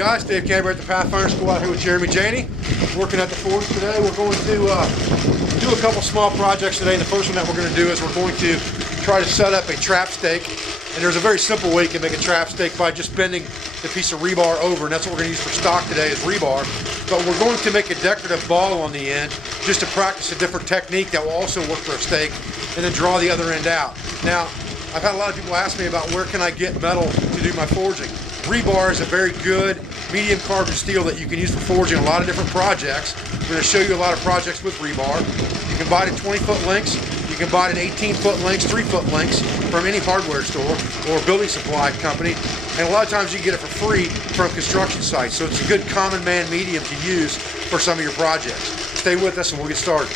guys, Dave Camber at the Pathfinder School out here with Jeremy Janey. Working at the forge today. We're going to do a couple small projects today. The first one that we're going to do is we're going to try to set up a trap stake. And there's a very simple way you can make a trap stake by just bending the piece of rebar over, and that's what we're going to use for stock today is rebar. But we're going to make a decorative ball on the end just to practice a different technique that will also work for a stake, and then draw the other end out. Now, I've had a lot of people ask me about where can I get metal to do my forging. Rebar is a very good medium carbon steel that you can use for forging a lot of different projects. We're going to show you a lot of projects with rebar. You can buy it in 20-foot lengths. You can buy it in 18-foot lengths, 3-foot lengths from any hardware store or building supply company. And a lot of times you can get it for free from construction sites. So it's a good common man medium to use for some of your projects. Stay with us and we'll get started.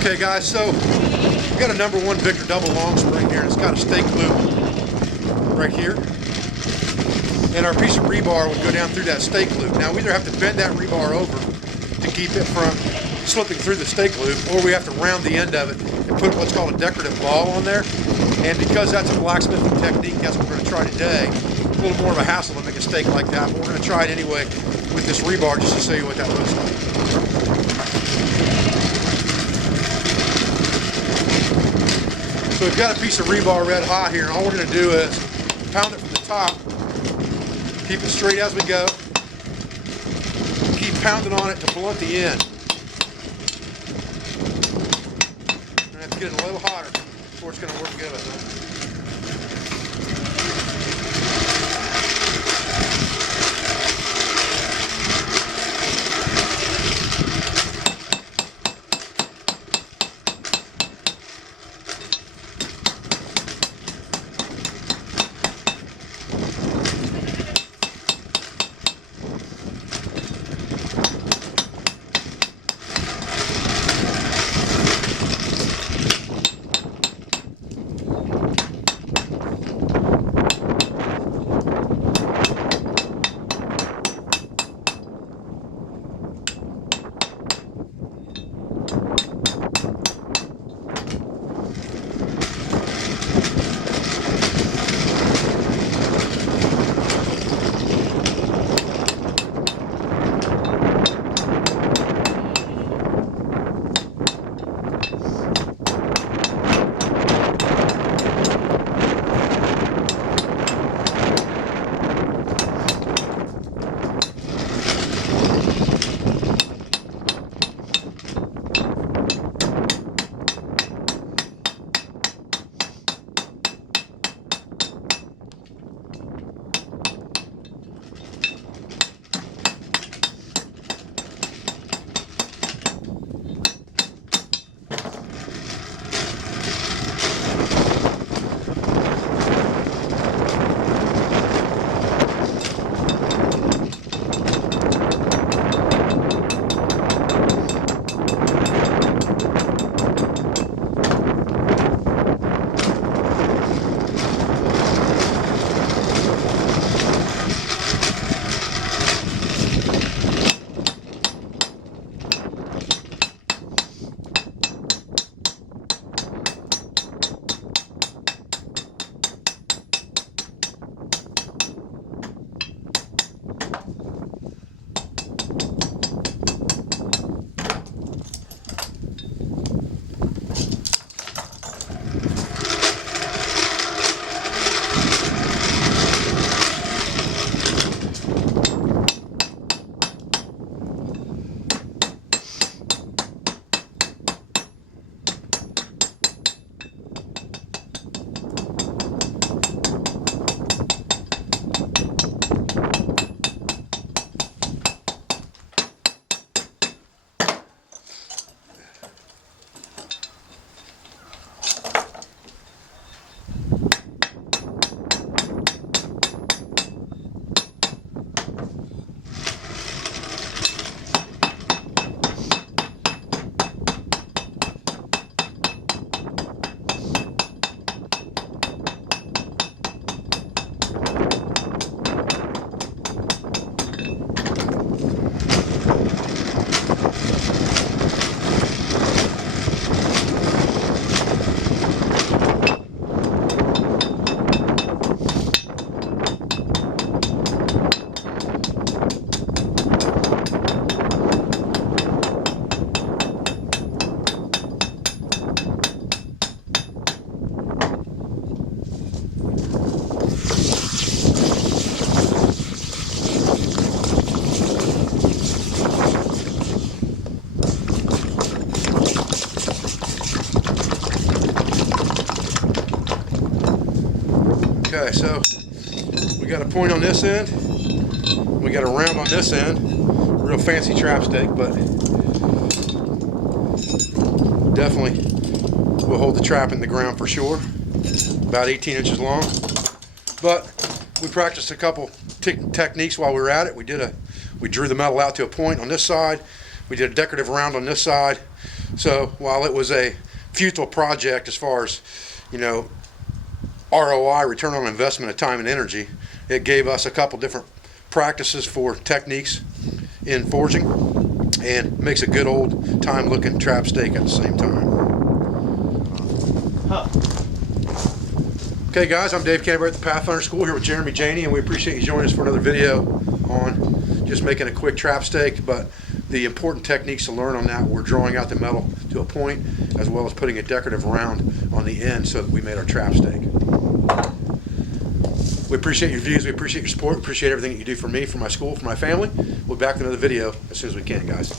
Okay guys, so we've got a number 1 Victor double long spring here, and it's got a stake loop right here. And our piece of rebar will go down through that stake loop. Now we either have to bend that rebar over to keep it from slipping through the stake loop, or we have to round the end of it and put what's called a decorative ball on there. And because that's a blacksmithing technique, that's what we're going to try today. It's a little more of a hassle to make a stake like that, but we're going to try it anyway with this rebar just to show you what that looks like. So we've got a piece of rebar red hot here, and all we're going to do is pound it from the top, keep it straight as we go, keep pounding on it to blunt the end. We're going to have to get it a little hotter before it's going to work good, I think. got a point on this end. We got a round on this end. Real fancy trap stake, but definitely will hold the trap in the ground for sure. About 18 inches long. But we practiced a couple techniques while we were at it. We drew the metal out to a point on this side. We did a decorative round on this side. So while it was a futile project as far as, you know, ROI, return on investment of time and energy, it gave us a couple different practices for techniques in forging and makes a good old time looking trap stake at the same time. Okay guys, I'm Dave Canterbury at the Pathfinder School here with Jeremy Janey, and we appreciate you joining us for another video on just making a quick trap stake. But the important techniques to learn on that were drawing out the metal to a point, as well as putting a decorative round on the end so that we made our trap stake. We appreciate your views, we appreciate your support, we appreciate everything that you do for me, for my school, for my family. We'll be back with another video as soon as we can, guys.